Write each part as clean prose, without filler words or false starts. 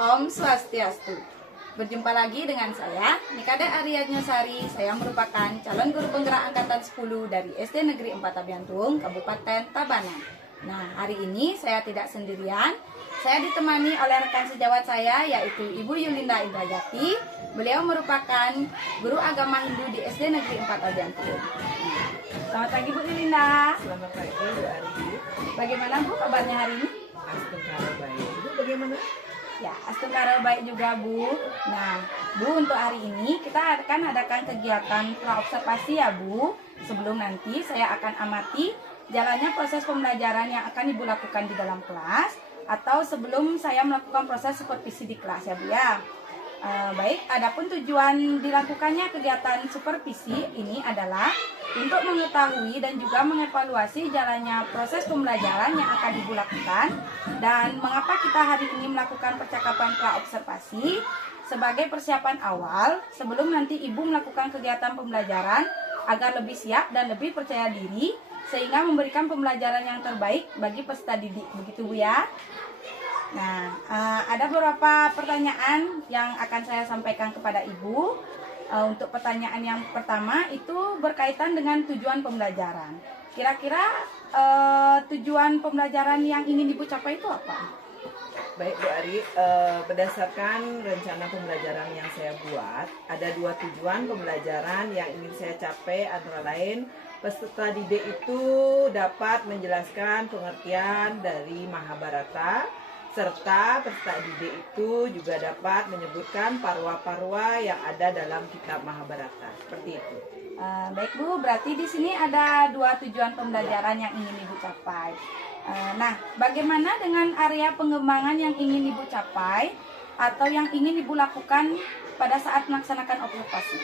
Om Swastiastu. Berjumpa lagi dengan saya, Nikada Aryadnyosari. Saya merupakan calon guru penggerak angkatan 10 dari SD Negeri 4 Tabiantung, Kabupaten Tabanan. Nah, hari ini saya tidak sendirian. Saya ditemani oleh rekan sejawat saya, yaitu Ibu Yulinda Indrajati. Beliau merupakan guru agama Hindu di SD Negeri 4 Tabiantung. Selamat pagi Bu Yulinda. Selamat pagi Bu Ari. Bagaimana Bu kabarnya hari ini? Astungkara baik. Ibu bagaimana? Ya, Astungkara baik juga Bu. Nah, Bu, untuk hari ini kita akan adakan kegiatan praobservasi ya Bu. Sebelum nanti saya akan amati jalannya proses pembelajaran yang akan Ibu lakukan di dalam kelas, atau sebelum saya melakukan proses supervisi di kelas ya Bu ya. Baik, adapun tujuan dilakukannya kegiatan supervisi ini adalah untuk mengetahui dan juga mengevaluasi jalannya proses pembelajaran yang akan Ibu lakukan, dan mengapa kita hari ini melakukan percakapan praobservasi sebagai persiapan awal sebelum nanti Ibu melakukan kegiatan pembelajaran agar lebih siap dan lebih percaya diri sehingga memberikan pembelajaran yang terbaik bagi peserta didik. Begitu Bu ya. Nah, ada beberapa pertanyaan yang akan saya sampaikan kepada Ibu. Untuk pertanyaan yang pertama itu berkaitan dengan tujuan pembelajaran. Kira-kira tujuan pembelajaran yang ingin Ibu capai itu apa? Baik Bu Ari, berdasarkan rencana pembelajaran yang saya buat, ada dua tujuan pembelajaran yang ingin saya capai, antara lain peserta didik itu dapat menjelaskan pengertian dari Mahabharata, serta peserta didik itu juga dapat menyebutkan parwa-parwa yang ada dalam kitab Mahabharata. Seperti itu. Baik Bu, berarti di sini ada dua tujuan pembelajaran yang ingin Ibu capai. Nah, bagaimana dengan area pengembangan yang ingin Ibu capai atau yang ingin Ibu lakukan pada saat melaksanakan observasi?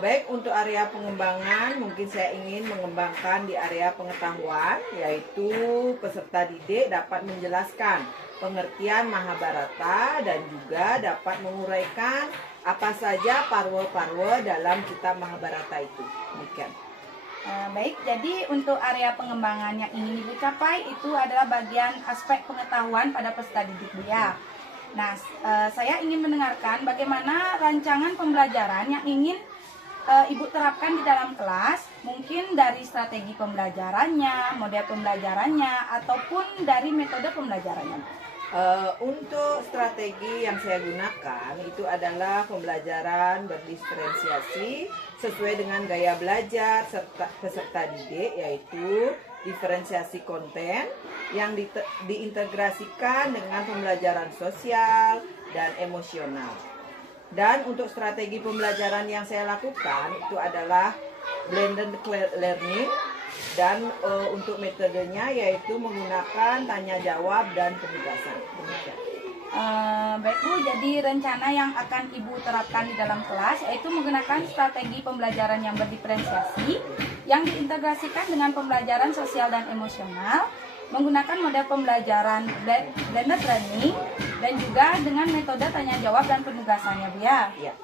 Baik, untuk area pengembangan mungkin saya ingin mengembangkan di area pengetahuan, yaitu peserta didik dapat menjelaskan pengertian Mahabharata dan juga dapat menguraikan apa saja parwa-parwa dalam kitab Mahabharata itu. Demikian. Baik, jadi untuk area pengembangan yang ingin Ibu capai itu adalah bagian aspek pengetahuan pada peserta didik Bu ya. Nah, saya ingin mendengarkan bagaimana rancangan pembelajaran yang ingin Ibu terapkan di dalam kelas, mungkin dari strategi pembelajarannya, model pembelajarannya, ataupun dari metode pembelajarannya. Untuk strategi yang saya gunakan itu adalah pembelajaran berdiferensiasi sesuai dengan gaya belajar serta peserta didik, yaitu diferensiasi konten yang diintegrasikan dengan pembelajaran sosial dan emosional. Dan untuk strategi pembelajaran yang saya lakukan itu adalah blended learning, dan untuk metodenya yaitu menggunakan tanya jawab dan penugasan. Baik Bu, jadi rencana yang akan Ibu terapkan di dalam kelas yaitu menggunakan strategi pembelajaran yang berdiferensiasi yang diintegrasikan dengan pembelajaran sosial dan emosional, menggunakan model pembelajaran blended learning, dan juga dengan metode tanya jawab dan penugasannya Bu ya. Iya.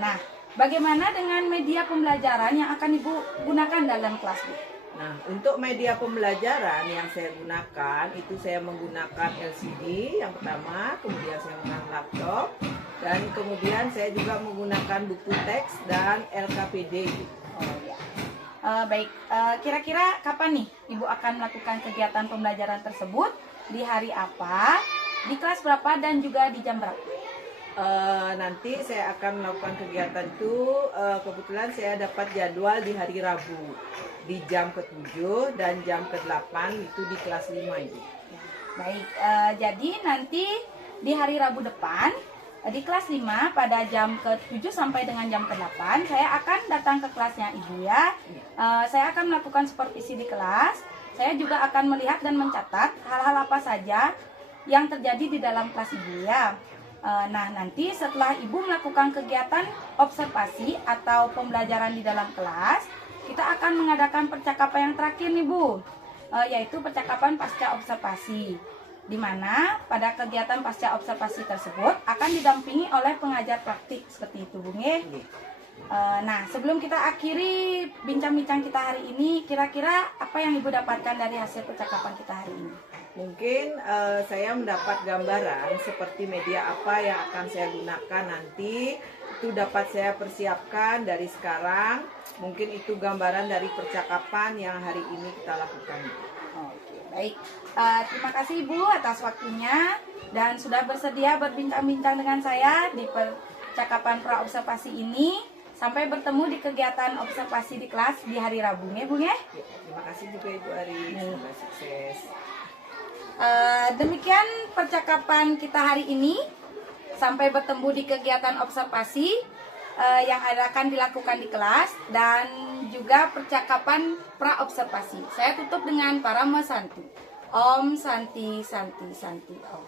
Nah, bagaimana dengan media pembelajaran yang akan Ibu gunakan dalam kelas Bu? Nah, untuk media pembelajaran yang saya gunakan itu saya menggunakan LCD yang pertama, kemudian saya menggunakan laptop, dan kemudian saya juga menggunakan buku teks dan LKPD. Baik, kira-kira kapan nih Ibu akan melakukan kegiatan pembelajaran tersebut? Di hari apa? Di kelas berapa? Dan juga di jam berapa? Nanti saya akan melakukan kegiatan itu, kebetulan saya dapat jadwal di hari Rabu di jam ke-7 dan jam ke-8 itu di kelas 5 itu. Baik, jadi nanti di hari Rabu depan di kelas 5 pada jam ke-7 sampai dengan jam ke-8 saya akan datang ke kelasnya Ibu ya. Saya akan melakukan supervisi di kelas. Saya juga akan melihat dan mencatat hal-hal apa saja yang terjadi di dalam kelas Ibu ya. Nah, nanti setelah Ibu melakukan kegiatan observasi atau pembelajaran di dalam kelas, kita akan mengadakan percakapan yang terakhir nih Bu, yaitu percakapan pasca observasi, di mana pada kegiatan pasca observasi tersebut akan didampingi oleh pengajar praktik seperti itu Bu nggih. Nah, sebelum kita akhiri bincang-bincang kita hari ini, kira-kira apa yang Ibu dapatkan dari hasil percakapan kita hari ini? mungkin saya mendapat gambaran seperti media apa yang akan saya gunakan nanti. Itu dapat saya persiapkan dari sekarang. Mungkin itu gambaran dari percakapan yang hari ini kita lakukan. Oke, baik. Terima kasih Ibu atas waktunya dan sudah bersedia berbincang-bincang dengan saya di percakapan praobservasi ini. Sampai bertemu di kegiatan observasi di kelas di hari Rabu ya, Bu ya. Terima kasih juga Ibu Ari. Semoga sukses. Demikian percakapan kita hari ini. Sampai bertemu di kegiatan observasi yang akan dilakukan di kelas dan juga percakapan praobservasi. Saya tutup dengan Parama Santi. Om Santi Santi Santi Om.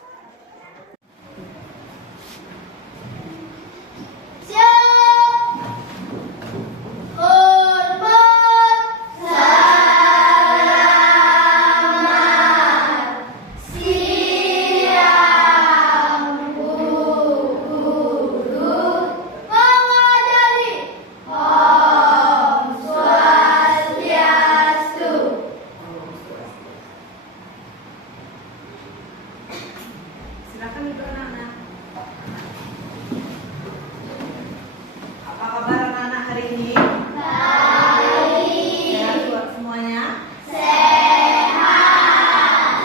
Silakan Ibu anak-anak. Apa kabar anak-anak hari ini? Baik. Sehat buat semuanya? Sehat.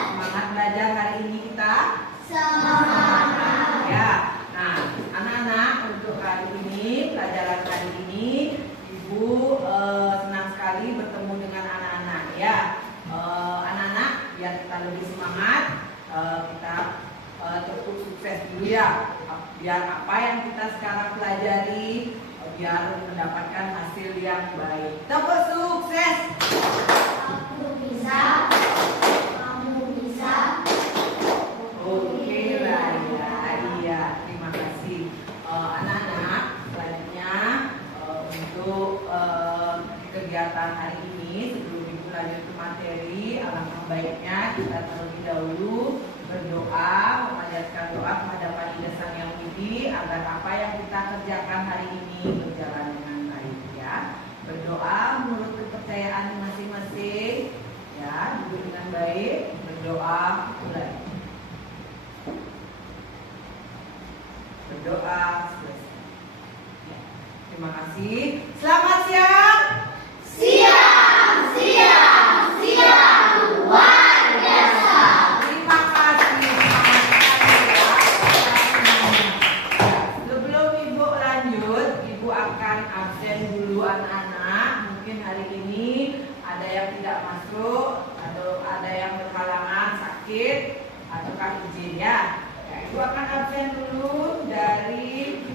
Semangat belajar hari ini kita? Semangat. Ya. Nah, anak-anak untuk hari ini, pelajaran hari ini, Ibu senang sekali bertemu dengan anak-anak ya. Anak-anak, biar kita lebih semangat, kita terus sukses dulu ya, biar apa yang kita sekarang pelajari biar mendapatkan hasil yang baik. Tepuk sukses. Aku bisa, kamu bisa. Oke lah ya, iya, terima kasih. Anak-anak, selanjutnya untuk kegiatan hari ini sebelum Ibu lanjut ke materi, alangkah baiknya kita terlebih dahulu berdoa, memanjatkan doa kepada Panitia Sang Yang Widi agar apa yang kita kerjakan hari ini berjalan dengan baik ya. Berdoa menurut kepercayaan masing-masing ya, duduk dengan baik, berdoa mulai. Berdoa selesai. Ya, terima kasih. Selamat siang. Siang, siang, siang, luar biasa. Terima kasih. Sebelum Ibu lanjut, Ibu akan absen dulu anak-anak. Mungkin hari ini ada yang tidak masuk atau ada yang berhalangan sakit ataukah izin ya. Ibu akan absen dulu dari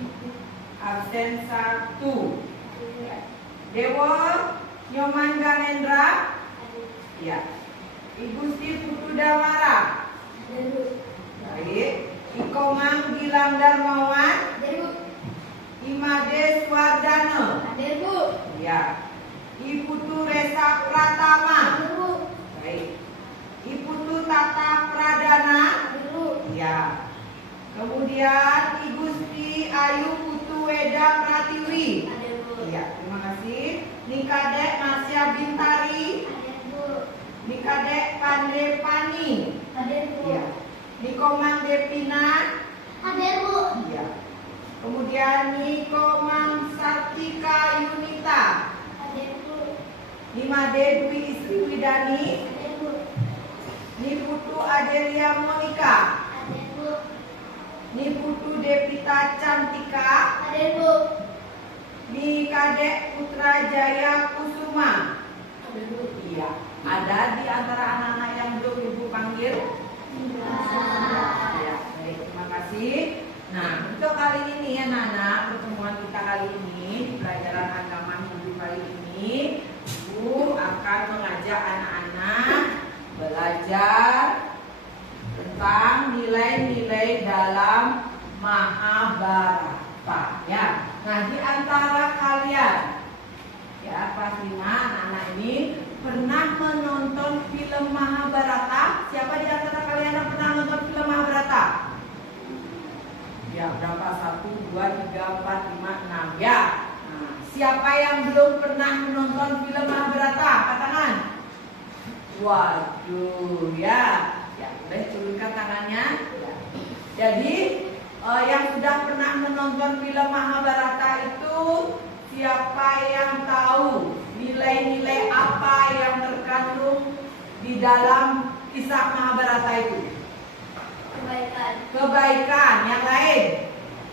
absen 1. Dewo Nyoman Ganendra. Ya. Ibu Sri Putu Damara. Baik. Ikomang Gilang Darmawan. Imade Swardana. Ya. Ibu Tu Resa Pratama. Baik. Ibu Tu Tata Pradana. Ya. Kemudian Ibu Sri Ayu Putu Weda Pratiwi. Ya, terima kasih. Nikadek Masya Bintari. Nikadek Pandre Pani. Ya. Nikomang Depina. Ya. Kemudian Nikomang Sartika Yunita. Nimade Dwi Istri Widani. Niputu Adelia Monika. Niputu Depita Cantika. Nikadek Putra Jaya Kusuma. Iya. Ada di antara anak-anak yang belum Ibu panggil? Ya, baik, terima kasih. Nah, untuk kali ini ya Nana, pertemuan kita kali ini di pelajaran agama Hindu kali ini, Ibu akan mengajak anak-anak belajar tentang nilai-nilai dalam Mahabharata ya. Nah, di antara kalian ya pastinya anak-anak ini pernah menonton film Mahabharata. Siapa di antara kalian yang pernah nonton film Mahabharata? Ya, berapa? 1, 2, 3, 4, 5, 6 ya. Nah, siapa yang belum pernah menonton film Mahabharata? Angkat tangan. Waduh ya. Ya, sebelah kanannya. Jadi yang sudah pernah menonton film Mahabharata itu siapa yang tahu nilai-nilai apa yang terkandung di dalam kisah Mahabharata itu? Kebaikan. Kebaikan. Yang lain?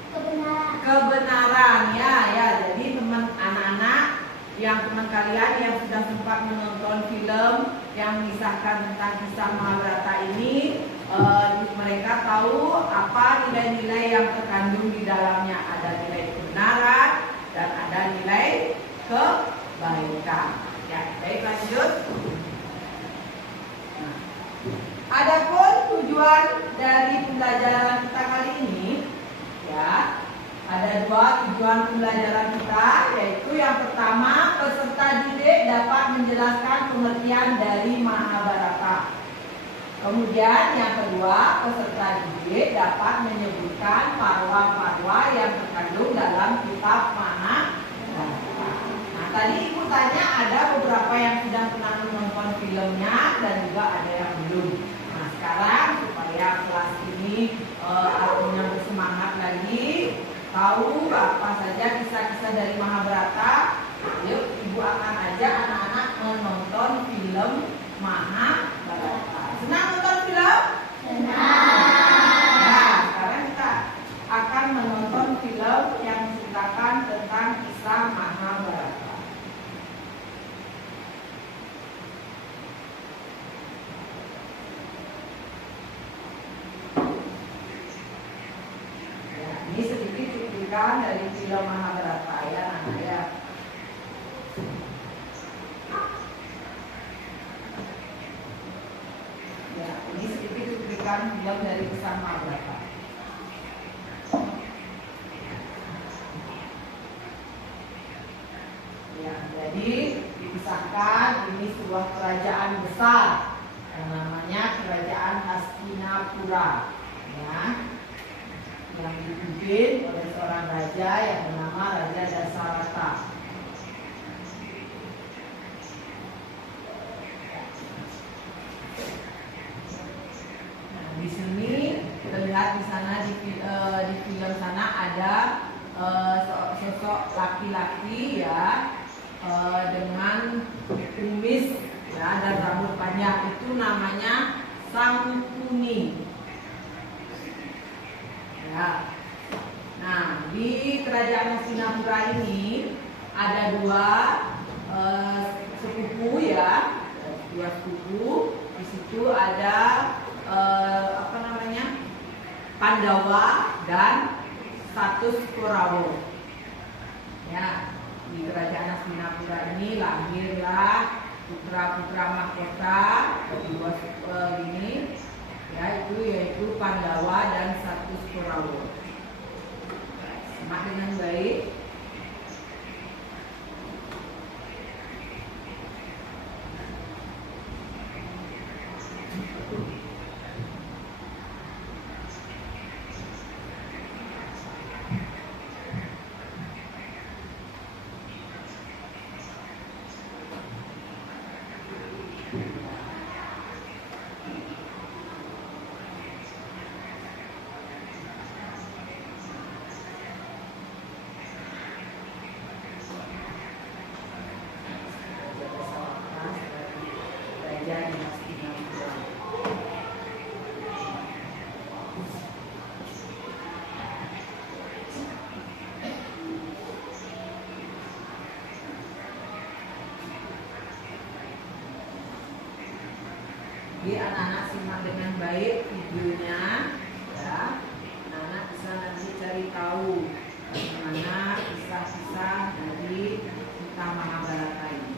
Kebenaran. Kebenaran, ya. Jadi teman anak-anak yang teman kalian yang sudah sempat menonton film yang mengisahkan tentang kisah Mahabharata ini, mereka tahu apa nilai-nilai yang terkandung di dalamnya. Ada nilai kebenaran dan ada nilai kebaikan. Ya, baik, lanjut. Adapun tujuan dari pembelajaran kita kali ini, ya, ada dua tujuan pembelajaran kita, yaitu yang pertama, peserta didik dapat menjelaskan pengertian dari Mahabharata. Kemudian yang kedua, peserta didik dapat menyebutkan parwa-parwa yang terkandung dalam kitab Mahabharata. Nah, tadi ibu tanya ada beberapa yang sudah pernah menonton filmnya dan juga ada yang belum. Nah, sekarang supaya kelas ini artinya bersemangat lagi, tahu apa saja kisah-kisah dari Mahabharata, yuk ibu akan ajak anak-anak menonton film Mahabharata. Senang nonton film? Senang. Nah, sekarang kita akan menonton film yang menceritakan tentang kisah Mahabharata. Ini sedikit cuplikan dari film Mahabharata, ya anak ya. Ya, ini sedikit cuplikan film dari kisah Mahabharata. Ya, jadi dikisahkan ini sebuah kerajaan besar yang namanya Kerajaan Hastinapura, ya, yang dipimpin oleh seorang raja yang bernama Raja Dasarata. Nah, di sini kita lihat di sana di film sana ada sosok laki-laki, ya, dengan kumis, ya, dan rambut panjang, itu namanya Sangkuni. Ya. Nah, di Kerajaan Hastinapura ini ada dua sepupu, ya, dua sepupu. Di situ ada apa namanya, Pandawa dan status Korawo. Ya, di Kerajaan Hastinapura ini lahirlah putra-putra mahkota dua ini, yaitu Pandawa dan status Korawo. Simak dengan baik. Jadi anak-anak simak dengan baik videonya, ya. Anak-anak bisa nanti cari tahu bagaimana kisah-kisah dari kisah Mahabharata ini.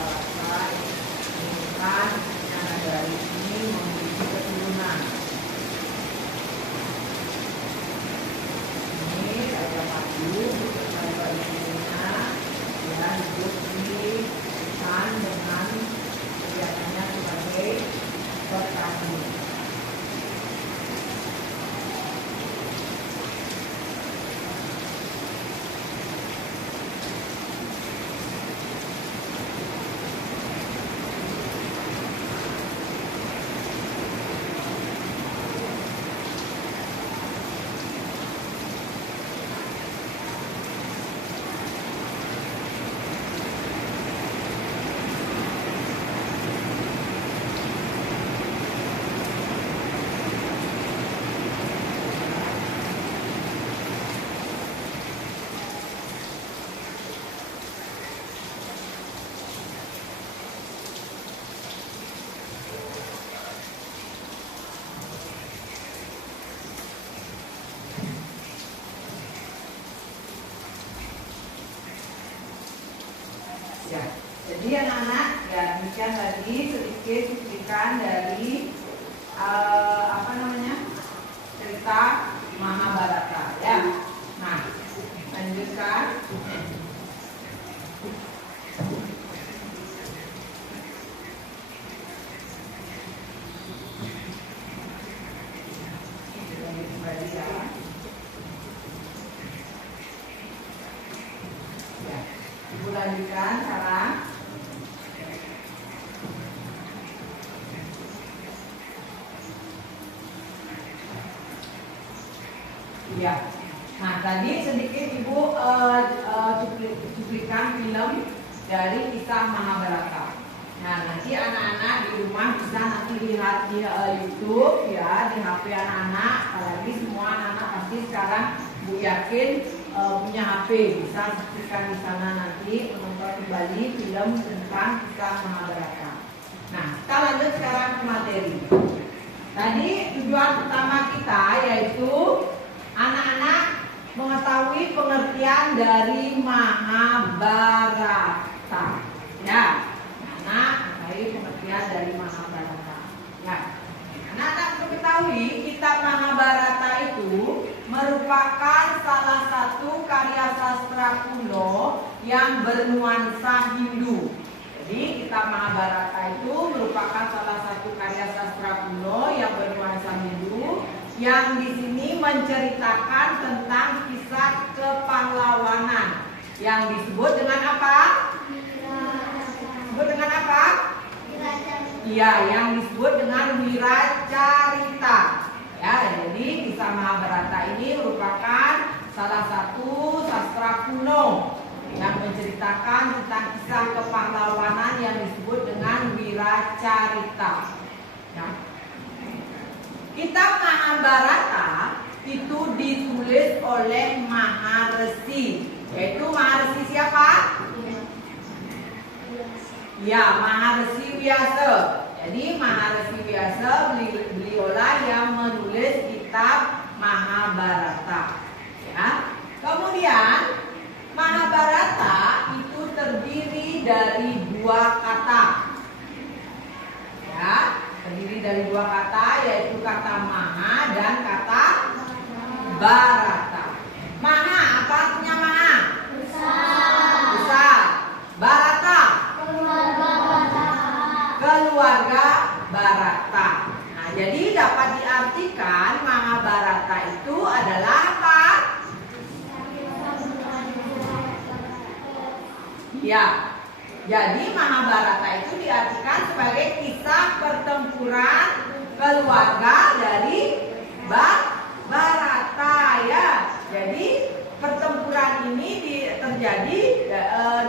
Mahabharata menunjukkan yang nagari ini memiliki keturunan. Ini Raja Padu beserta istrinya yang hidup di hutan dengan kegiatannya sebagai petani. Ya, jadi anak-anak ya demikian tadi sedikit cuplikan dari cerita Mahabharata ya. Nah, lanjutkan. Kembali ya. Ibu lanjutkan sekarang. Iya. Nah, tadi sedikit Ibu cuplikan film dari kisah Mahabharata. Nah, nanti anak-anak di rumah bisa nanti lihat di YouTube ya, di HP anak-anak. Apalagi semua anak-anak pasti sekarang Bu yakin punya HP, bisa saksikan di sana nanti menonton kembali film tentang kisah Mahabharata. Nah, kita lanjut sekarang ke materi. Tadi tujuan utama kita yaitu anak-anak mengetahui pengertian dari Mahabharata. Ya, anak mengetahui pengertian dari Mahabharata. Ya, anak-anak mengetahui kitab Mahabharata itu merupakan salah satu karya sastra kuno yang bernuansa Hindu. Jadi kitab Mahabharata itu merupakan salah satu karya sastra kuno yang bernuansa Hindu, yang di sini menceritakan tentang kisah kepahlawanan yang disebut dengan apa? Disebut dengan apa? Iya, yang disebut dengan Wiracarita. Ya, jadi kisah Mahabharata ini merupakan salah satu sastra kuno yang menceritakan tentang kisah kepahlawanan yang disebut dengan Wiracarita. Ya. Kitab Mahabharata itu ditulis oleh Maharesi, yaitu Maharesi siapa? Ya, Maharesi Vyasa. Jadi Maharesi Vyasa beliaulah yang menulis kitab Mahabharata. Ya. Kemudian Mahabharata itu terdiri dari dua kata. Ya, terdiri dari dua kata yaitu kata Maha dan kata Bharata. Maha apa artinya Maha? Besar. Bharata keluarga Bharata. Nah, jadi dapat diartikan Mahabharata itu adalah apa? Ya. Jadi Mahabharata itu diartikan sebagai kisah pertempuran keluarga dari Bharata ya. Jadi pertempuran ini terjadi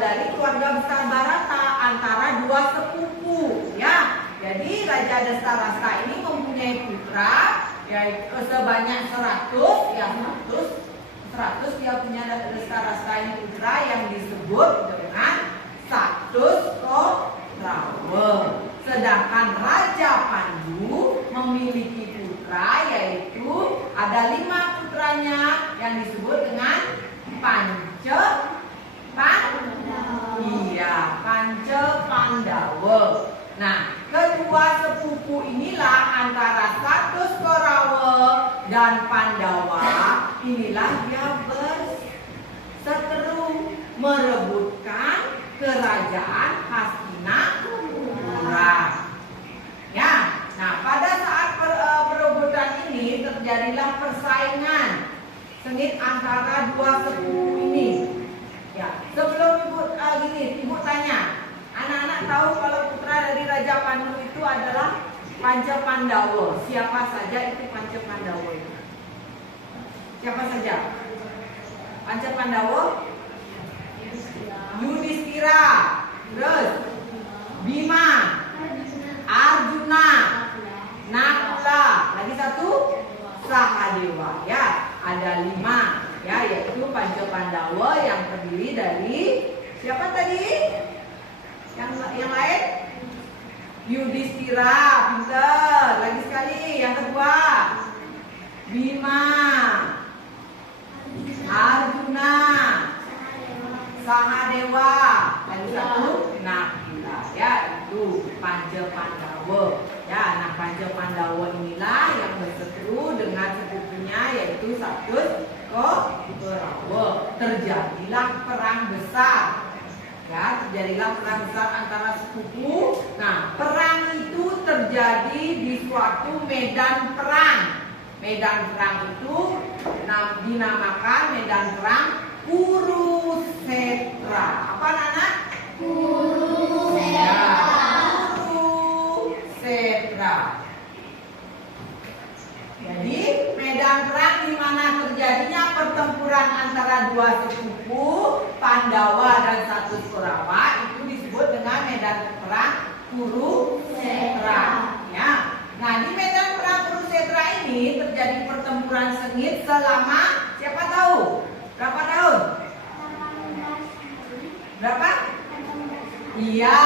dari keluarga besar Bharata antara dua sepupu ya. Jadi Raja Dastarasta ini mempunyai putra yaitu sebanyak 100 ya, 100 dia punya Dastarasta ini putra yang disebut dengan Satyasrawa. Sedangkan Raja Pandu memiliki putra yaitu ada 5 putranya yang disebut dengan Panca Pandawa. Nah, kedua sepupu inilah antara Satus Korawa dan Pandawa. Inilah dia berseteru merebutkan kerajaan Hastinapura. Ya, nah pada saat perebutan ini terjadilah persaingan sengit antara dua sepupu ini. Ya, sebelum ibu tanya, anak-anak tahu kalau putra dari Raja Pandu itu adalah Panca Pandawa. Siapa saja itu Panca Pandawa itu? Siapa saja? Panca Pandawa? Yudhistira, terus Bima, Arjuna, Nakula, lagi satu Sahadewa. Ya, ada 5 ya, yaitu Panca Pandawa yang terdiri dari siapa tadi? Yang lain? Yudhistira, pinter. Lagi sekali, yang kedua Bima, Arjuna, Sahadewa, lagi satu Nakula. Ya, itu Panca Pandawa. Ya, nah Panca Pandawa inilah yang berseteru dengan sepupunya yaitu Satus Korawa. Terjadilah perang besar. Ya, terjadilah perang besar antara sepupu. Nah, perang itu terjadi di suatu medan perang. Medan perang itu dinamakan medan perang Kurusetra. Apa Nana? Kurusetra. Kurusetra. Jadi medan perang di mana terjadinya pertempuran antara dua sepupu Pandawa dan Satus Korawa itu disebut dengan medan perang Kurusetra. Ya. Nah, di medan perang Kurusetra ini terjadi pertempuran sengit selama siapa tahu? Berapa tahun? Berapa? Iya,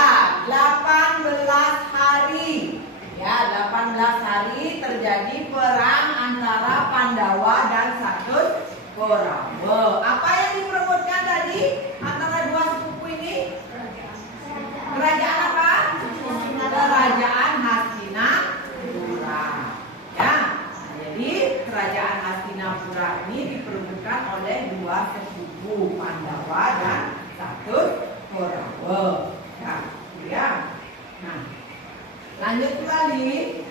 18 hari. Ya, 18 hari terjadi perang antara Pandawa dan Satus Korawa. Apa yang diperebutkan tadi antara dua sepupu ini? Kerajaan apa? Kerajaan Hastinapura. Ya, jadi kerajaan Hastinapura ini diperebutkan oleh dua sepupu Pandawa dan Satus Korawa. Ya. Nah, lanjut kembali.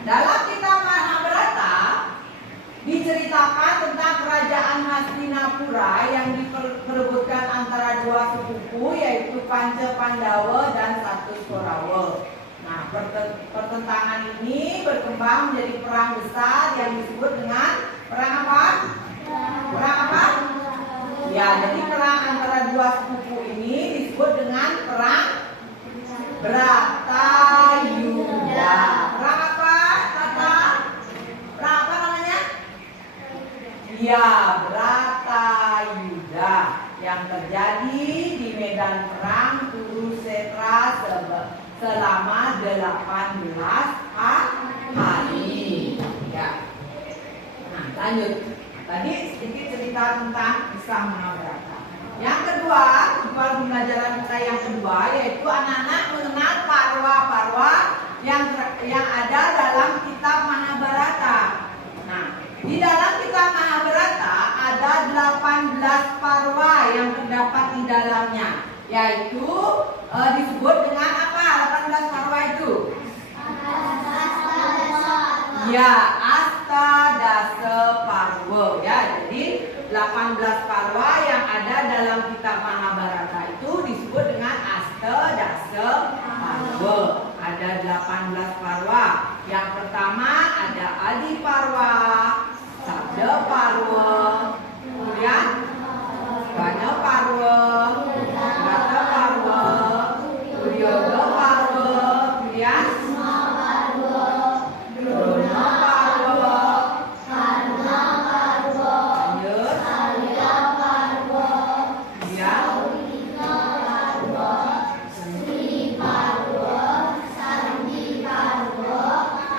Dalam kitab Mahabharata diceritakan tentang kerajaan Hastinapura yang diperebutkan antara dua sepupu yaitu Panca Pandawa dan Satus Korawa. Nah, pertentangan ini berkembang menjadi perang besar yang disebut dengan perang apa? Perang apa? Ya, jadi perang antara dua sepupu ini disebut dengan perang Bratayuda. Perang apa, Tata? Perang apa namanya? Ya, Bratayuda yang terjadi di medan perang Kurusetra selama 18 hari. Ya. Nah, lanjut. Tadi sedikit cerita tentang kisah Mahabharata. Yang kedua, pembelajaran kita yang kedua yaitu anak-anak mengenal parwa-parwa yang ada dalam kitab Mahabharata. Nah, di dalam kitab Mahabharata ada 18 parwa yang terdapat di dalamnya, yaitu disebut dengan apa? 18 parwa itu? Ya, Astadasa Parwa. Ya, jadi 18 parwa yang ada dalam kitab Mahabharata itu disebut dengan Astadasa Parwa. Ada 18 parwa. Yang pertama ada Adi Parwa, Sabda Parwa, kemudian Bana Parwa, Rata Parwa, Yoga Parwa, kemudian Drona Parwa, Karna Parwa, lanjut Salya Parwa, kemudian Parwa, Sri Parwa, Sandi Parwa,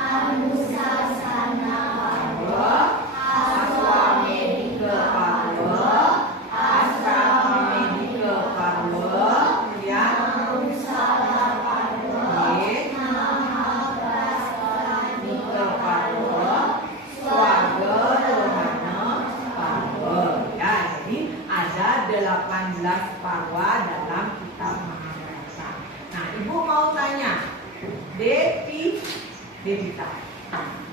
Anusasana Parwa, Aswamedika 18 Parwa dalam kitab Mahabharata. Nah, Ibu mau tanya, Devita.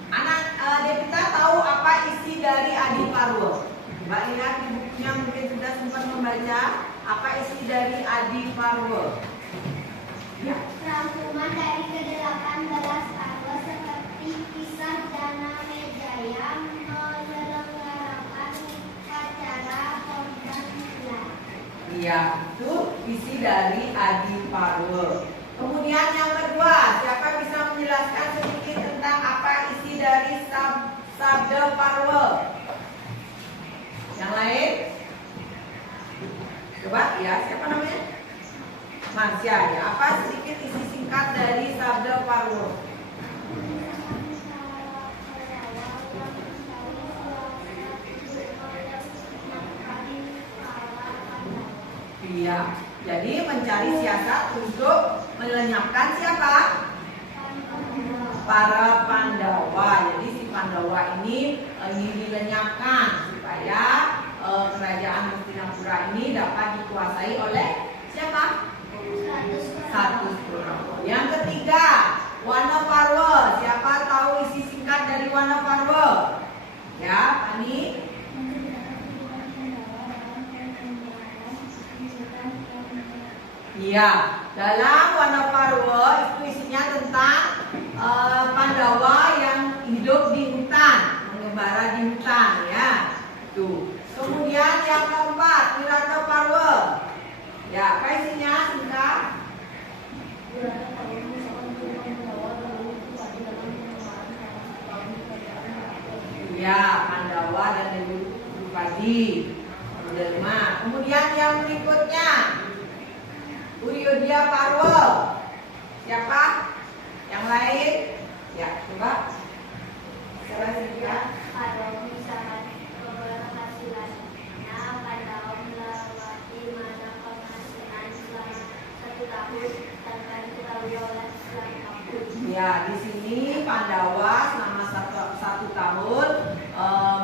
Anak Devita tahu apa isi dari Adi Parwa? Mbak lihat di bukunya mungkin sudah sempat membaca apa isi dari Adi Parwa. Ya. Rangkuman dari ke-18 Parwa seperti kisah Dana Mejaya menyelenggarakan upacara korban bulan. Iya, itu isi dari Adi Parwa. Kemudian yang kedua, siapa bisa menjelaskan sedikit tentang apa isi dari Sabda Parwa? Yang lain? Coba ya, siapa namanya? Marsya ya. Apa sedikit isi singkat dari Sabda Parwa? Iya. Jadi mencari siasat untuk melenyapkan siapa? Para Pandawa. Jadi si Pandawa ini ingin dilenyapkan supaya kerajaan Hastinapura ini dapat dikuasai oleh siapa? Satu Kurawa. Yang ketiga, Wanaparwa. Siapa tahu isi singkat dari Wanaparwa? Ya, Pani. Iya, dalam Wanaparwa itu isinya tentang Pandawa yang hidup di hutan, mengembara di hutan, ya. Tuh. Kemudian yang keempat, Wirataparwa. Ya, apa isinya singkat? Ya, Pandawa dan Dewi Drupadi. Kemudian yang berikutnya, Uryodhya Parwa. Siapa? Yang lain? Ya, coba. Siapa singkat? Ya, di sini Pandawa selama satu tahun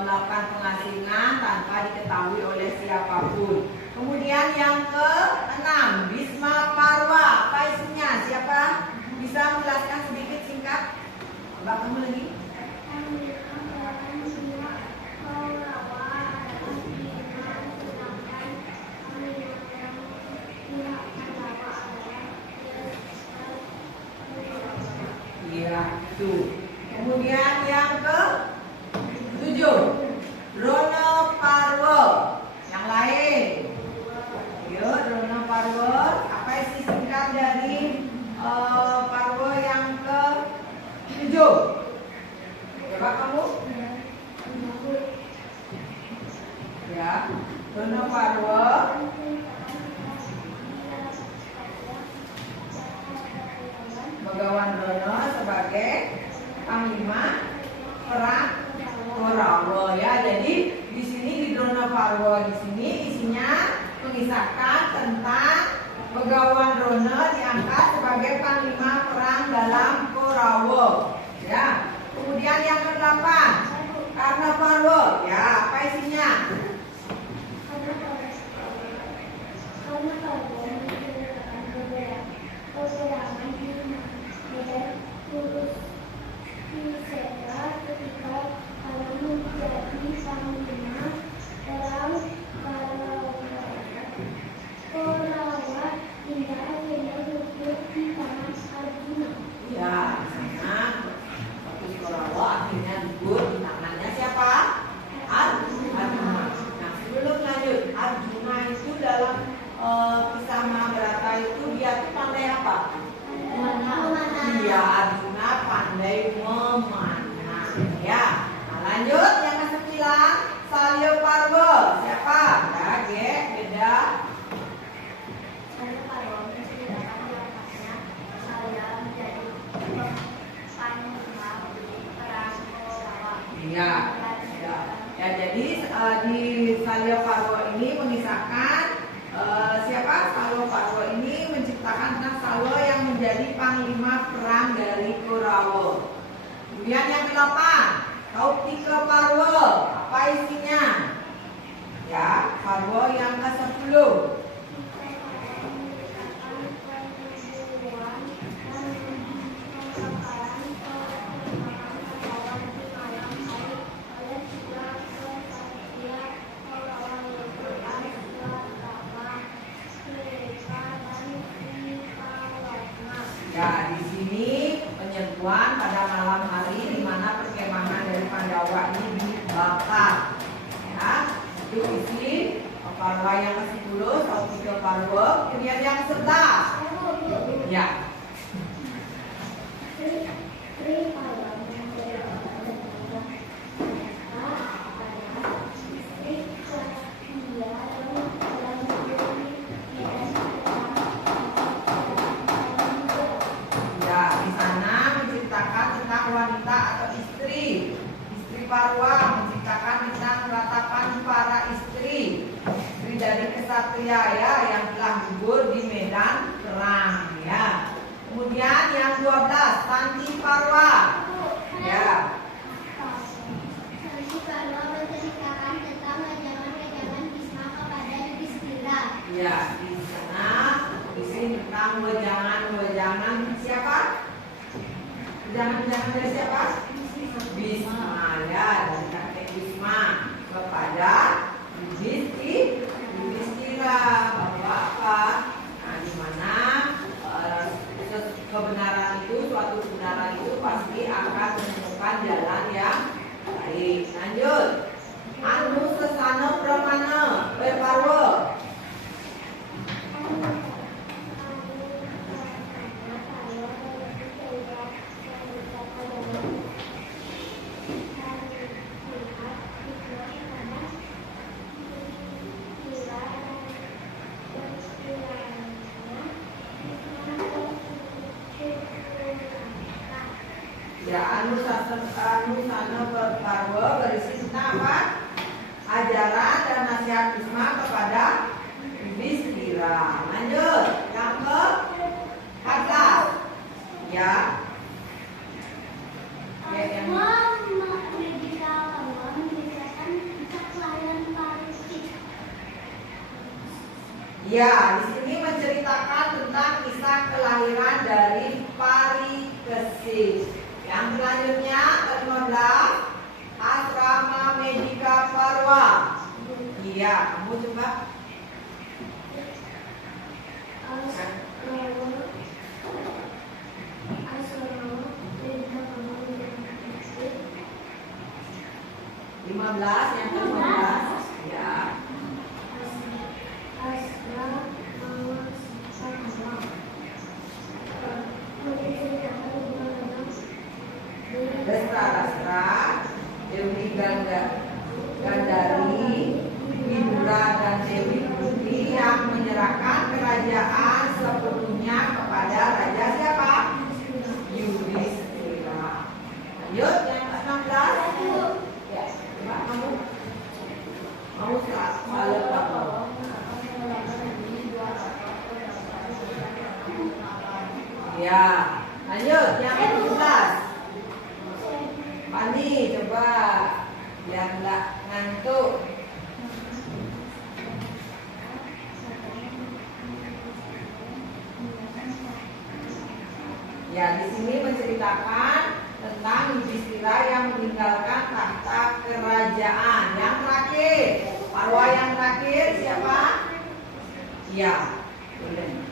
melakukan pengasingan tanpa diketahui oleh siapapun. Kemudian yang ke-6, Bhisma Parwa. Apa isinya? Siapa bisa menjelaskan sedikit singkat? Mbak, kamu lagi? Iya, itu. Kemudian yang ke-7, Drona Parwa. Yang lain? Yo, Drona Parwa. Apa isi singkat dari Parwa yang ke-7? Coba kamu. Ya, Drona Parwa. Bagawan Drona sebagai panglima perang Korawa, ya. Jadi di sini di Drona Parwa di sini isinya mengisahkan tentang Begawan Drona diangkat sebagai panglima perang dalam Korawa, ya. Kemudian yang ke-8, Karna Parwa, ya. Apa isinya? Ya, sana Satu Korawa akhirnya gugur di tangannya siapa? Arjuna. Nah, sebelum lanjut, Arjuna itu dalam kisah Mahabharata itu dia tuh pandai apa? Iya, Arjuna pandai memanah. Ya, nah lanjut yang ke-9, Salya Parwa. Siapa? Ya, beda. Iya. Ya, jadi di Salya Parwa ini mengisahkan siapa? Salya Parwa ini menciptakan tentang Salya yang menjadi panglima perang dari Korawa. Kemudian yang ke-8, Kautika Parwa. Apa isinya? Ya, Parwa yang ke-10. Ya, di sini penyerbuan pada malam hari di mana perkemahan dari Pandawa ini dibakar. Ya, itu isi Parwa yang ke-10, Saupika Parwa, kemudian yang ke-11. Ya. Wanita atau istri Parwa menceritakan tentang ratapan para istri dari kesatria ya yang telah gugur di medan perang ya. Kemudian yang 12 Santi Parwa ya. Santi Parwa menceritakan tentang wejangan-wejangan Bisma kepada Yudhistira. Ya, di sana di sini tentang wejangan siapa? Jangan dari siapa? Bisma ya, dari kakek Bisma kepada Yudhistira bapak-bapak. Nah, di mana kebenaran itu, suatu kebenaran itu pasti akan menemukan jalan yang baik. Lanjut. Anu sesana pramana Parwa. Ya, anu sana Parwa berisi tentang apa? Ajaran dan nasihat Bisma kepada Yudhistira. Lanjut, yang ke-14. Ya. Yang ya, di sini menceritakan tentang kisah kelahiran dari Parikesit. Yang selanjutnya ke-15 Asrama Medika Parwa. Iya, kamu coba. Yang ke-15 ya. Dastra, Dewi Gandari, Widura dan Dewi Putri yang menyerahkan kerajaan sepenuhnya kepada raja siapa? Yudhistira. Lanjut yang ke-16. Ya, coba kamu mau salut apa? Ya, lanjut yang ke-17. Pani coba biar nggak ngantuk. Ya, di sini menceritakan tentang Yudhistira yang meninggalkan tahta kerajaan. Yang terakhir, Parwa yang terakhir siapa? Ya, boleh.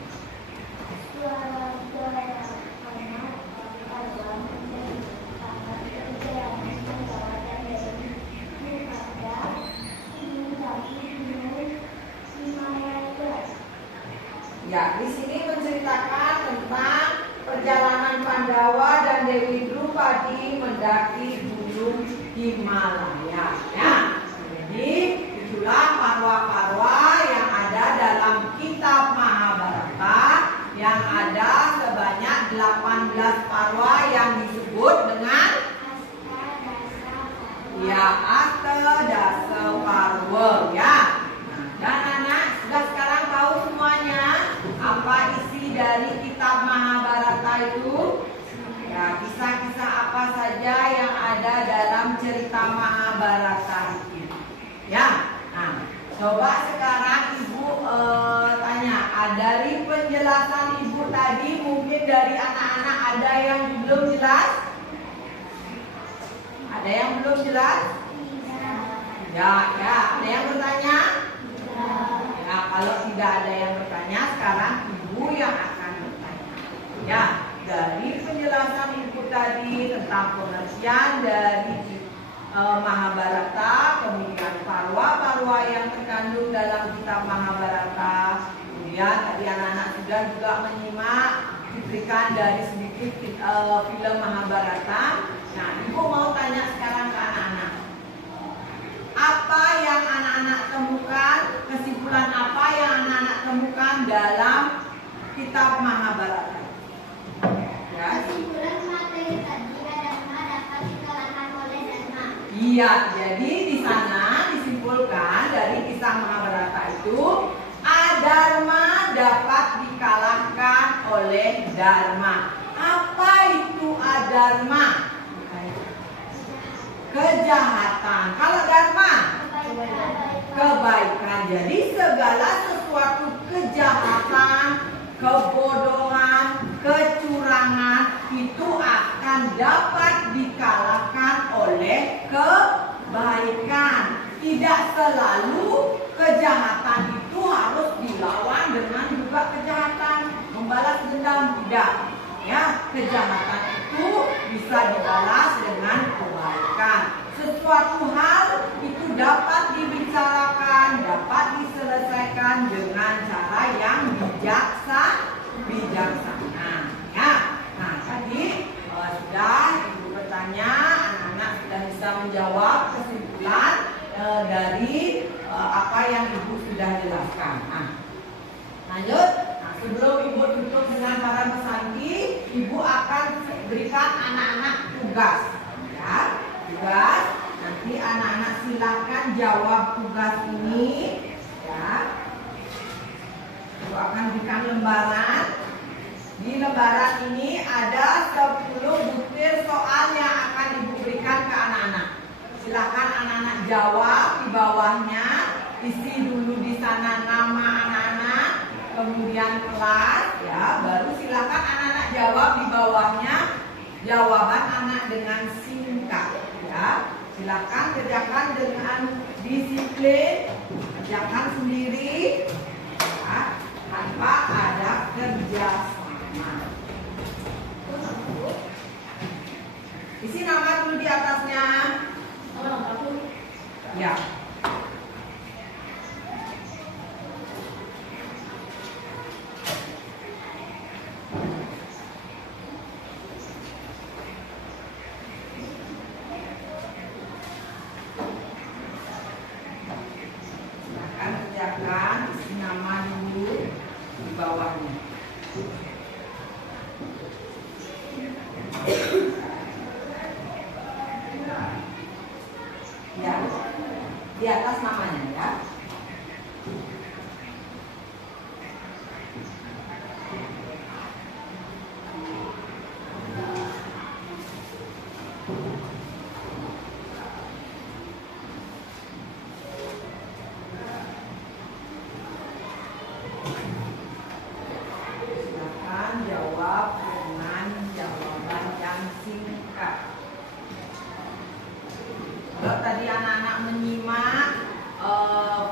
Ya, di sini menceritakan tentang perjalanan Pandawa dan Dewi Drupadi mendaki gunung Himalaya. Ya, jadi itulah parwa-parwa yang ada dalam kitab Mahabharata, yang ada sebanyak 18 parwa yang disebut dengan ya Astadasa Parwa ya. Dan anak sudah sekarang tahu semuanya apa isi dari kitab Mahabharata itu? Ya, kisah-kisah apa saja yang ada dalam cerita Mahabharata itu. Ya, nah, Coba sekarang Ibu tanya, dari penjelasan Ibu tadi mungkin dari anak-anak ada yang belum jelas? Ada yang belum jelas? Ya, ada yang bertanya? Ya, kalau tidak ada yang bertanya, sekarang Ibu yang akan bertanya. Ya, dari penjelasan Ibu tadi tentang pengertian dari Mahabharata, kemudian parwa-parwa yang terkandung dalam kitab Mahabharata, kemudian tadi anak-anak sudah juga menyimak cuplikan dari sedikit film Mahabharata. Nah, Ibu mau tanya sekarang ke anak-anak, apa yang anak-anak temukan, kesimpulan apa yang anak-anak temukan dalam kitab Mahabharata? Ya. Kesimpulan materi tadi Dharma dapat dikalahkan oleh Dharma. Iya, jadi di sana disimpulkan dari kisah Mahabharata itu Adharma dapat dikalahkan oleh Dharma. Apa itu Adharma? Kejahatan. Kalau Dharma, kebaikan. Jadi segala sesuatu kejahatan, kebodohan, kecurangan itu akan dapat dikalahkan oleh kebaikan. Tidak selalu kejahatan itu harus dilawan dengan juga kejahatan, membalas dendam, tidak. Ya, kejahatan itu bisa dibalas dengan kebaikan. Sesuatu hal itu dapat dibicarakan, dapat diselesaikan dengan cara yang bijaksana. Ya, nah tadi sudah Ibu bertanya, anak-anak sudah bisa menjawab kesimpulan dari apa yang Ibu sudah jelaskan. Nah, lanjut. Nah, sebelum Ibu tutup dengan para pesanti, Ibu akan berikan anak-anak tugas. Ya, tugas. Nanti anak-anak silakan jawab tugas ini. Ya, Ibu akan berikan lembaran. Di lembaran ini ada 10 butir soal yang akan Ibu berikan ke anak-anak. Silakan anak-anak jawab di bawahnya. Isi dulu di sana nama anak-anak, kemudian kelas, ya. Baru silakan anak-anak jawab di bawahnya jawaban anak dengan singkat, ya. Silakan kerjakan dengan disiplin, kerjakan sendiri, ya, tanpa ada kerjasama. Isi nama dulu di atasnya. Ya. Akan kerjakan isi nama dulu di bawahnya. Ya, di atas namanya ya. Silakan jawab dengan jawaban yang singkat. Kalau tadi anak-anak menyimak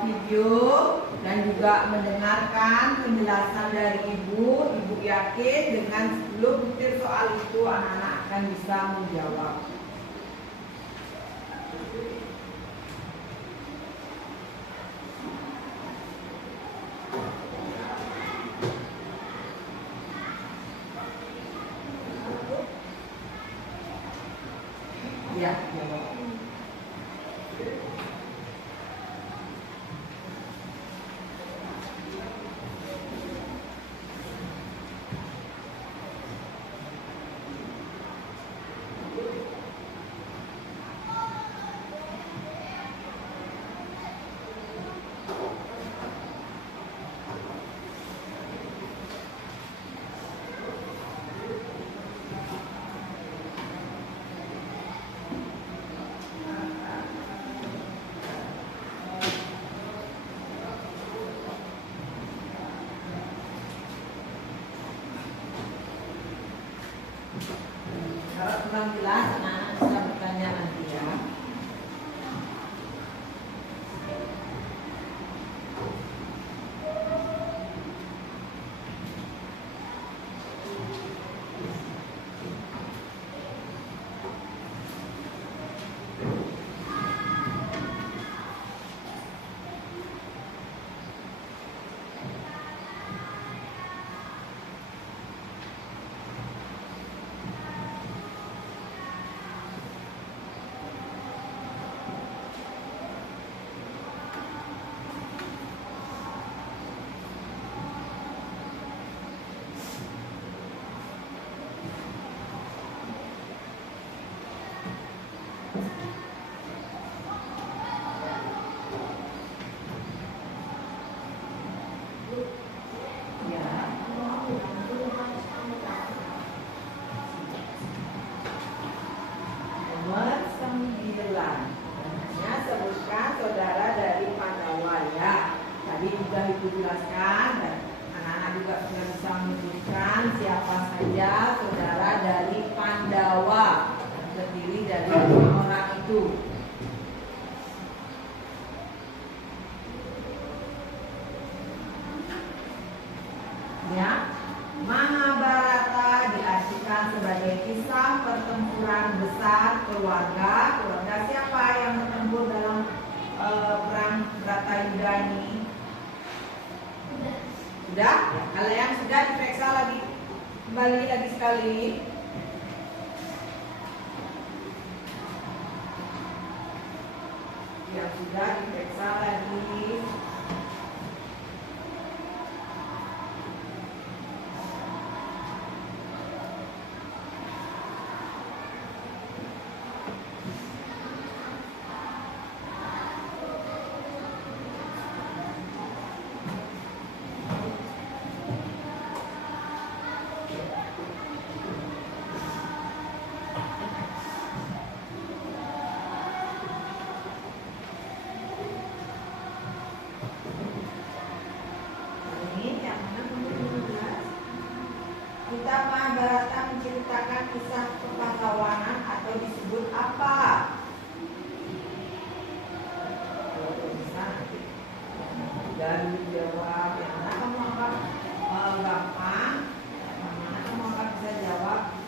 video dan juga mendengarkan penjelasan dari Ibu yakin dengan 10 butir soal itu anak-anak akan bisa menjawab. Ya, jawab. dengan siapa saja saudara dari Pandawa, terdiri dari 5 orang itu. Ya, Mahabharata diartikan sebagai kisah pertempuran besar keluarga. Keluarga siapa yang bertempur dalam perang Bratayuda ini? Sudah? Ya, kalau yang sudah diperiksa lagi, kembali lagi sekali. Yang sudah diperiksa lagi. Kitab Mahabharata menceritakan kisah kepahlawanan atau disebut apa? Kalau bisa nanti dari jawab yang mana kamu anggap gampang, yang mana kamu anggap bisa jawab.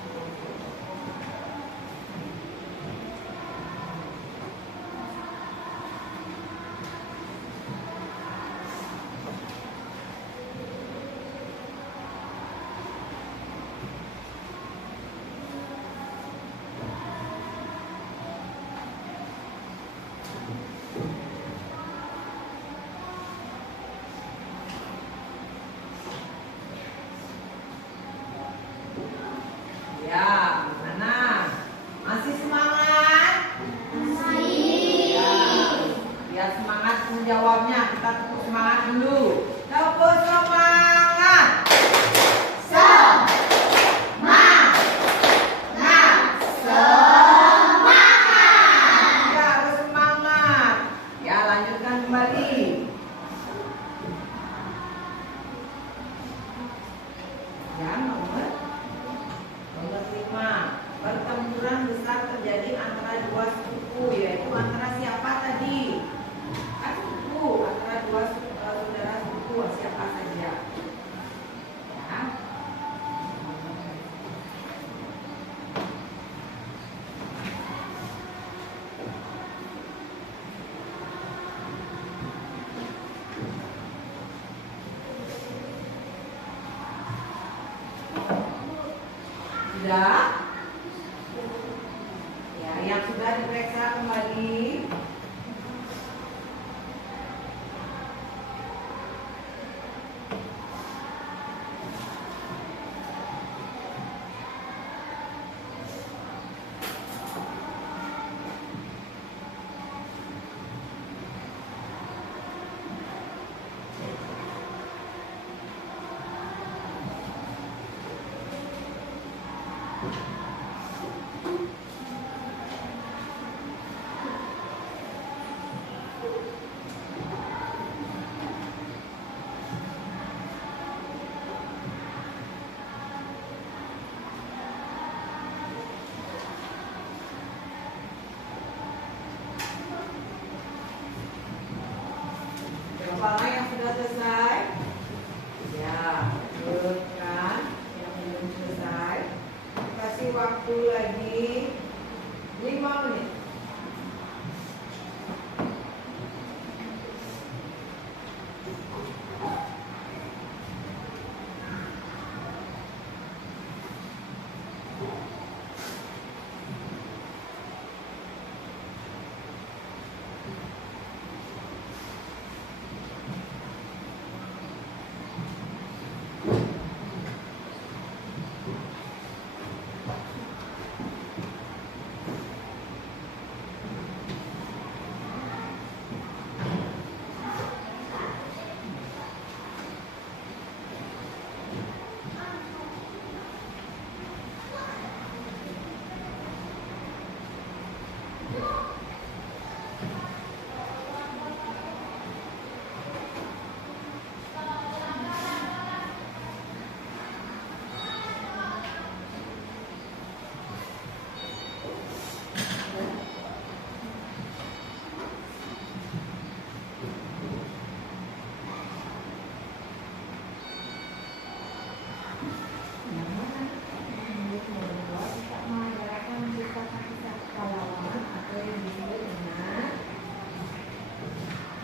Ya, mana? Masih semangat? Masih. Ya, biar semangat menjawabnya. Kita tepuk semangat dulu. Tepuk semangat. Semangat. Ya, harus semangat. Ya, lanjutkan kembali. Ya, nomor 5. Pertempuran besar terjadi antara 2 suku, yaitu antara siapa tadi? Kan suku, antara 2 saudara suku, siapa saja? Ya. Sudah? Ya, yang sudah diperiksa kembali. Yang mana? Menyelenggarakan kisah-kisah pahlawan atau yang disebut dengan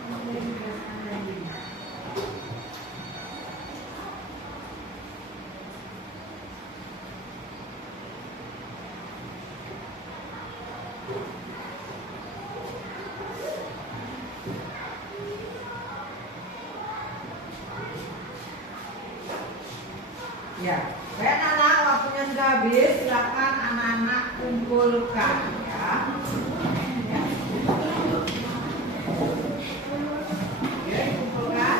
membebaskan diri. Ya, saya anak-anak waktunya sudah habis, silakan anak-anak kumpulkan ya. Ya. Oke, kumpulkan.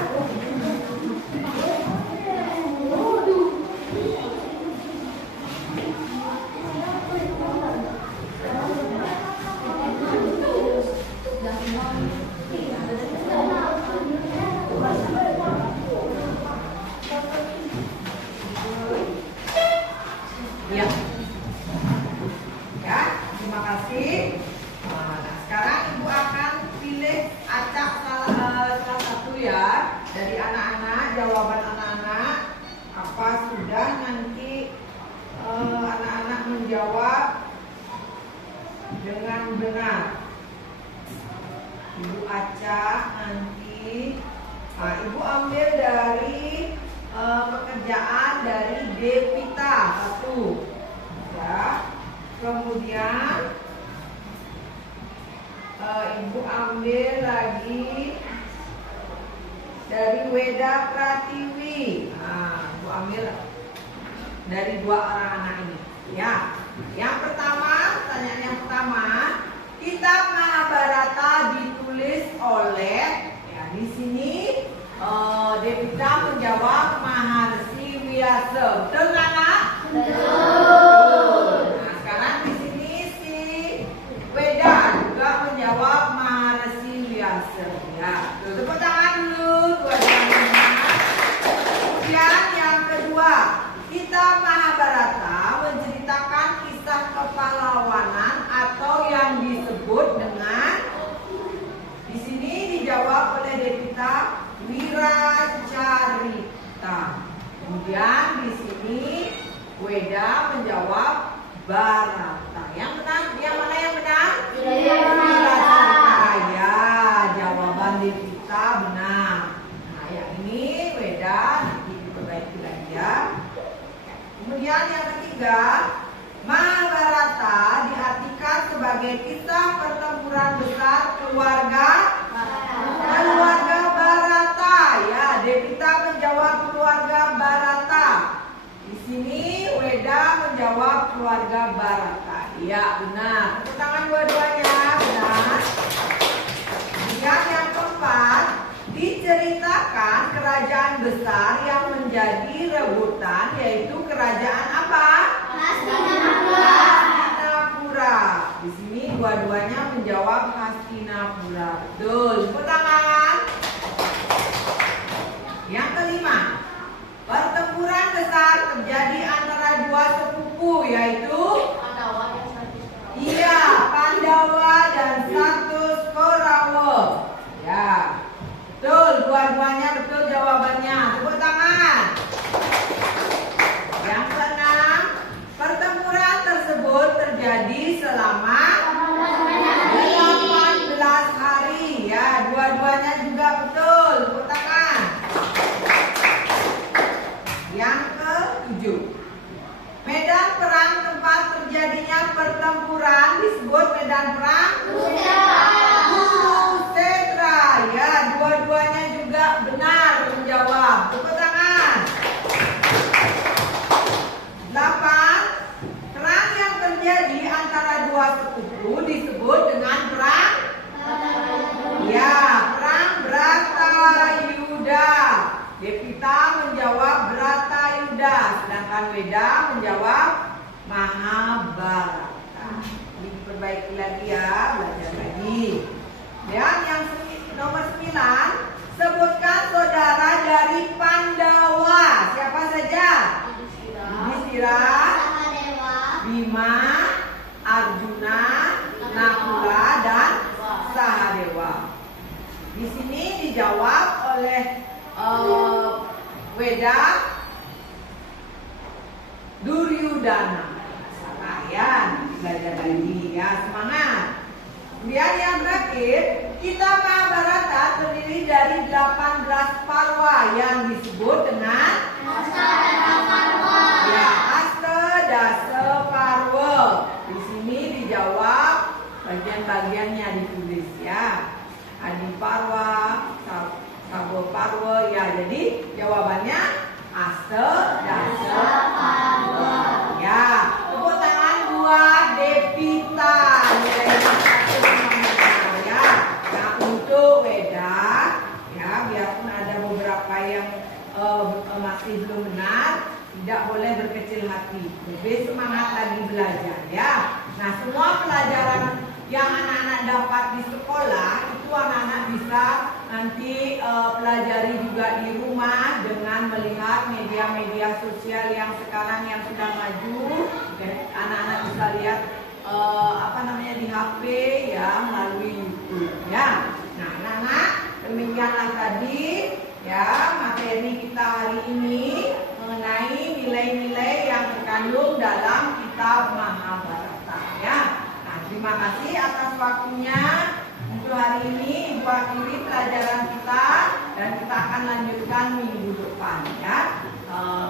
Ya. Ya, terima kasih. Nah, sekarang Ibu akan pilih acak salah satu ya dari anak-anak, jawaban anak-anak. Apa sudah nanti anak-anak menjawab dengan benar. Ibu acak nanti. Nah, Ibu ambil dari pekerjaan dari Devita 1 ya. Kemudian Ibu ambil lagi dari Weda Pratiwi. Nah, Ibu ambil dari 2 orang anak ini ya. Yang pertama, pertanyaan yang pertama, kitab Mahabharata ditulis oleh ya, di sini Devita menjawab Maharsi Vyasa. Betul nggak, Nak? Betul. Nah, sekarang di sini si Weda juga menjawab Maharsi Vyasa. Ya, tepuk tangan dulu dua-duanya. Kemudian yang kedua, kitab Mahabharata menceritakan kisah kepahlawanan atau yang disebut dengan di sini dijawab oleh Devita Wiracarita. Kemudian di sini Weda menjawab Barata. Yang benar, yang mana yang benar? Wiracarita. Ya, jawaban Devita benar. Nah, yang ini Weda nanti diperbaiki lagi ya. Kemudian yang ketiga, Mahabharata diartikan sebagai kisah pertempuran besar keluarga Barata. Ya, Devita menjawab keluarga Barata. Di sini Weda menjawab keluarga Barata. Ya, benar. Tepuk tangan dua-duanya. Benar. Kemudian yang keempat, diceritakan kerajaan besar yang menjadi rebutan, yaitu kerajaan apa? Hastinapura. Di sini dua-duanya menjawab Hastinapura. Betul. Tepuk tangan. Yang kelima, pertempuran besar terjadi antara 2 sepupu, yaitu iya, Pandawa dan 1 Korawa. Ya, betul. Dua-duanya betul jawabannya. Tepuk tangan. Yang keenam, pertempuran tersebut terjadi selama 18 hari. Ya, dua-duanya juga betul. Tepuk tangan. Yang ketujuh, medan perang tempat terjadinya pertempuran disebut medan perang Kurukshetra. Ya, dua-duanya juga benar menjawab. Tepuk tangan. 8, perang yang terjadi antara 2 sepupu disebut dengan perang ya, perang Bratayuda. Devita menjawab Bratayuda, sedangkan Weda menjawab Mahabharata. Ini diperbaiki lagi ya, belajar lagi. Dan yang nomor 9, sebutkan saudara dari Pandawa. Siapa saja? Yudhishthira, Bima, Arjuna, Nakula, dan Sahadewa. Di sini dijawab oleh Weda Yudana. Salah ya, belajar lagi ya, semangat. Kemudian yang terakhir, kita Mahabharata terdiri dari 18 parwa yang disebut dengan ya, Astadasa Parwa. Di sini dijawab bagian-bagiannya ditulis ya. Adi Parwa, Sabwa Parwa ya. Jadi jawabannya Astadasa Parwa. Ya, tepuk tangan buat Devita. Nilainya 1,5 ya. Nah, untuk Weda ya, biarpun ada beberapa yang masih belum benar, tidak boleh berkecil hati. Lebih semangat lagi belajar ya. Nah, semua pelajaran yang anak-anak dapat di sekolah itu anak-anak bisa nanti pelajari juga di rumah dengan melihat media-media sosial yang sekarang yang sudah maju. Anak-anak bisa lihat di HP ya, melalui YouTube ya. Nah, anak-anak, demikianlah tadi ya materi kita hari ini mengenai nilai-nilai yang terkandung dalam kitab Mahabharata ya. Nah, terima kasih atas waktunya. Untuk hari ini Ibu akhiri pelajaran kita dan kita akan lanjutkan minggu depan ya.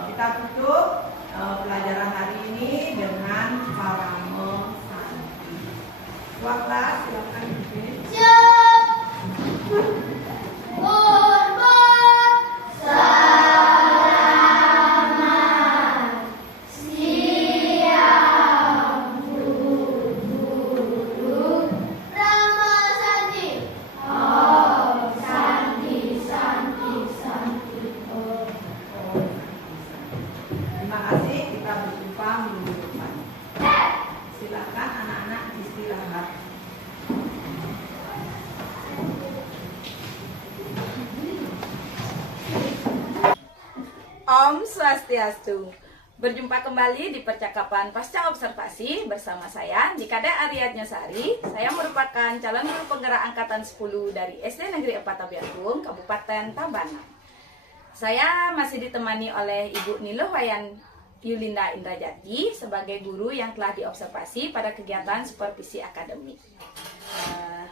Kita tutup pelajaran hari ini dengan paramo santi. Dua kelas silakan Ibu. Terima kasih, kita berjumpa minggu depan. Silakan anak-anak istirahat. Om Swastiastu. Berjumpa kembali di percakapan pasca observasi bersama saya Dikada Ariadnya Sari. Saya merupakan calon guru penggerak angkatan 10 dari SD Negeri 4 Tabiagung, Kabupaten Tabanan. Saya masih ditemani oleh Ibu Niluhwayan Yulinda Indrajati sebagai guru yang telah diobservasi pada kegiatan supervisi akademik.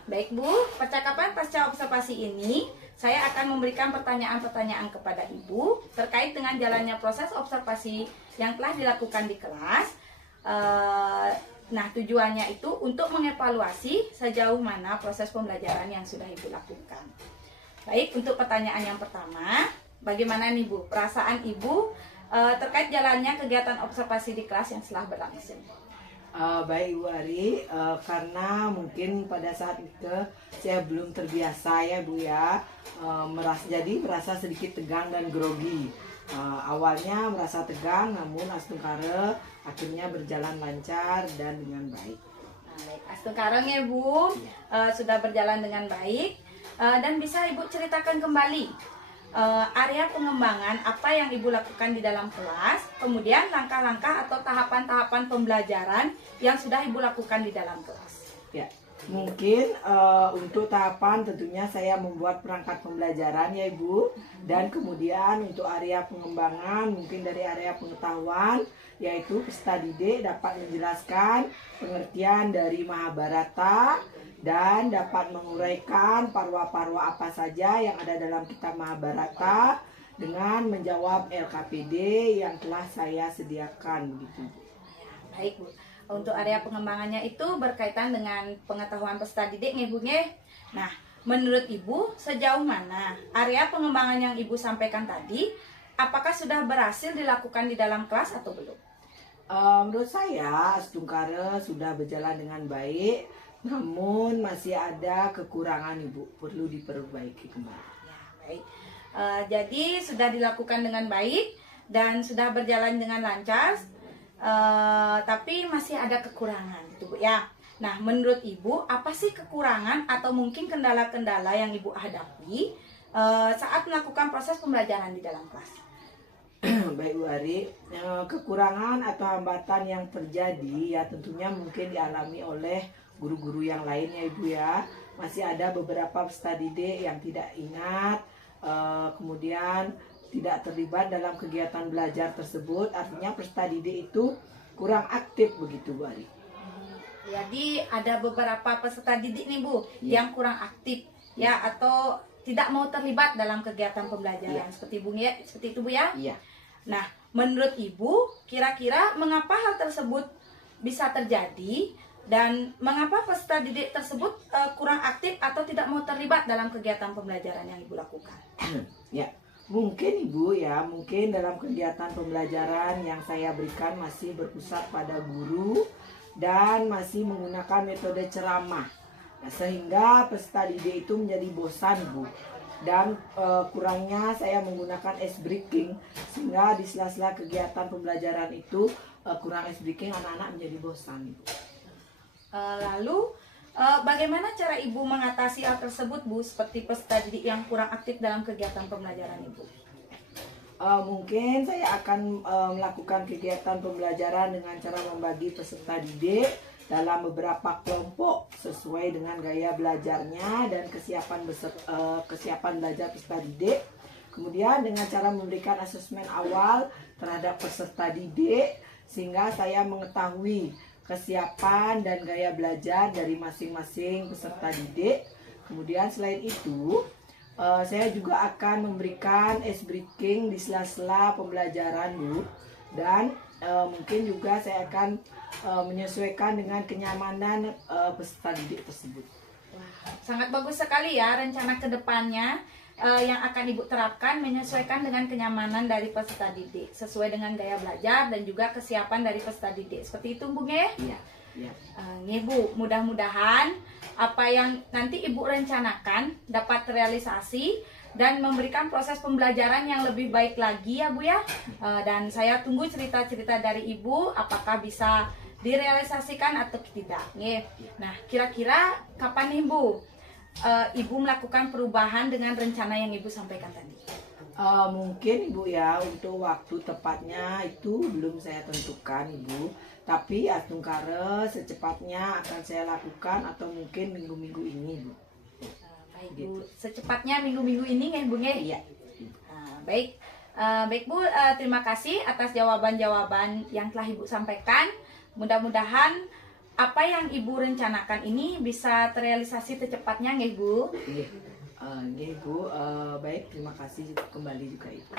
Baik Bu, percakapan pasca observasi ini saya akan memberikan pertanyaan-pertanyaan kepada Ibu terkait dengan jalannya proses observasi yang telah dilakukan di kelas. Nah, tujuannya itu untuk mengevaluasi sejauh mana proses pembelajaran yang sudah Ibu lakukan. Baik, untuk pertanyaan yang pertama, bagaimana nih Bu, perasaan Ibu terkait jalannya kegiatan observasi di kelas yang telah berlangsung? Baik Ibu Ari, karena mungkin pada saat itu saya belum terbiasa ya Bu ya, merasa sedikit tegang dan grogi. Awalnya merasa tegang, namun Astungkara akhirnya berjalan lancar dan dengan baik. Baik, Astungkara ya Bu, sudah berjalan dengan baik. Dan bisa Ibu ceritakan kembali area pengembangan apa yang Ibu lakukan di dalam kelas, kemudian langkah-langkah atau tahapan-tahapan pembelajaran yang sudah Ibu lakukan di dalam kelas. Ya, mungkin untuk tahapan tentunya saya membuat perangkat pembelajaran ya Ibu, dan kemudian untuk area pengembangan mungkin dari area pengetahuan, yaitu peserta didik dapat menjelaskan pengertian dari Mahabharata dan dapat menguraikan parwa-parwa apa saja yang ada dalam kitab Mahabharata dengan menjawab LKPD yang telah saya sediakan begitu. Baik Bu, untuk area pengembangannya itu berkaitan dengan pengetahuan peserta didik nih Bu. Nah, menurut Ibu sejauh mana area pengembangan yang Ibu sampaikan tadi, apakah sudah berhasil dilakukan di dalam kelas atau belum? Menurut saya Astungkara sudah berjalan dengan baik, namun masih ada kekurangan Ibu, perlu diperbaiki kembali. Ya, baik. Jadi sudah dilakukan dengan baik dan sudah berjalan dengan lancar, tapi masih ada kekurangan gitu Bu ya. Nah, menurut Ibu apa sih kekurangan atau mungkin kendala-kendala yang Ibu hadapi saat melakukan proses pembelajaran di dalam kelas? Baik Bu Ari, kekurangan atau hambatan yang terjadi ya tentunya mungkin dialami oleh guru-guru yang lainnya Ibu ya. Masih ada beberapa peserta didik yang tidak ingat, kemudian tidak terlibat dalam kegiatan belajar tersebut, artinya peserta didik itu kurang aktif begitu Bu Ari. Jadi ada beberapa peserta didik nih Bu Iya. yang kurang aktif ya atau tidak mau terlibat dalam kegiatan pembelajaran Iya. seperti itu Bu ya. Iya. Nah, menurut Ibu kira-kira mengapa hal tersebut bisa terjadi dan mengapa peserta didik tersebut kurang aktif atau tidak mau terlibat dalam kegiatan pembelajaran yang Ibu lakukan? Ya, mungkin Ibu ya, mungkin dalam kegiatan pembelajaran yang saya berikan masih berpusat pada guru dan masih menggunakan metode ceramah. Nah, sehingga peserta didik itu menjadi bosan Bu. Dan kurangnya saya menggunakan ice breaking sehingga di sela-sela kegiatan pembelajaran itu kurang ice breaking, anak-anak menjadi bosan Bu. Lalu bagaimana cara Ibu mengatasi hal tersebut Bu seperti peserta didik yang kurang aktif dalam kegiatan pembelajaran Ibu? Mungkin saya akan melakukan kegiatan pembelajaran dengan cara membagi peserta didik dalam beberapa kelompok sesuai dengan gaya belajarnya dan kesiapan belajar peserta didik. Kemudian dengan cara memberikan asesmen awal terhadap peserta didik sehingga saya mengetahui kesiapan dan gaya belajar dari masing-masing peserta didik. Kemudian selain itu saya juga akan memberikan ice breaking di sela-sela pembelajaran Bu, dan mungkin juga saya akan menyesuaikan dengan kenyamanan peserta didik tersebut. Wah, sangat bagus sekali ya rencana kedepannya yang akan Ibu terapkan menyesuaikan dengan kenyamanan dari peserta didik sesuai dengan gaya belajar dan juga kesiapan dari peserta didik. Seperti itu Bu Nge? Iya. Iya. Nih Bu, mudah-mudahan apa yang nanti Ibu rencanakan dapat terrealisasi dan memberikan proses pembelajaran yang lebih baik lagi ya Bu ya. Dan saya tunggu cerita-cerita dari Ibu apakah bisa direalisasikan atau tidak. Nih. Nah, kira-kira kapan nih Bu Ibu melakukan perubahan dengan rencana yang Ibu sampaikan tadi? Mungkin Ibu ya, untuk waktu tepatnya itu belum saya tentukan Ibu, tapi atungkare secepatnya akan saya lakukan atau mungkin minggu-minggu ini Bu. Baik Bu, secepatnya minggu-minggu ini ya Bu Nge? Iya. Baik, baik Bu, terima kasih atas jawaban-jawaban yang telah Ibu sampaikan. Mudah-mudahan apa yang Ibu rencanakan ini bisa terrealisasi secepatnya nggih Bu. Iya. Nggih Bu, baik, terima kasih kembali juga Ibu.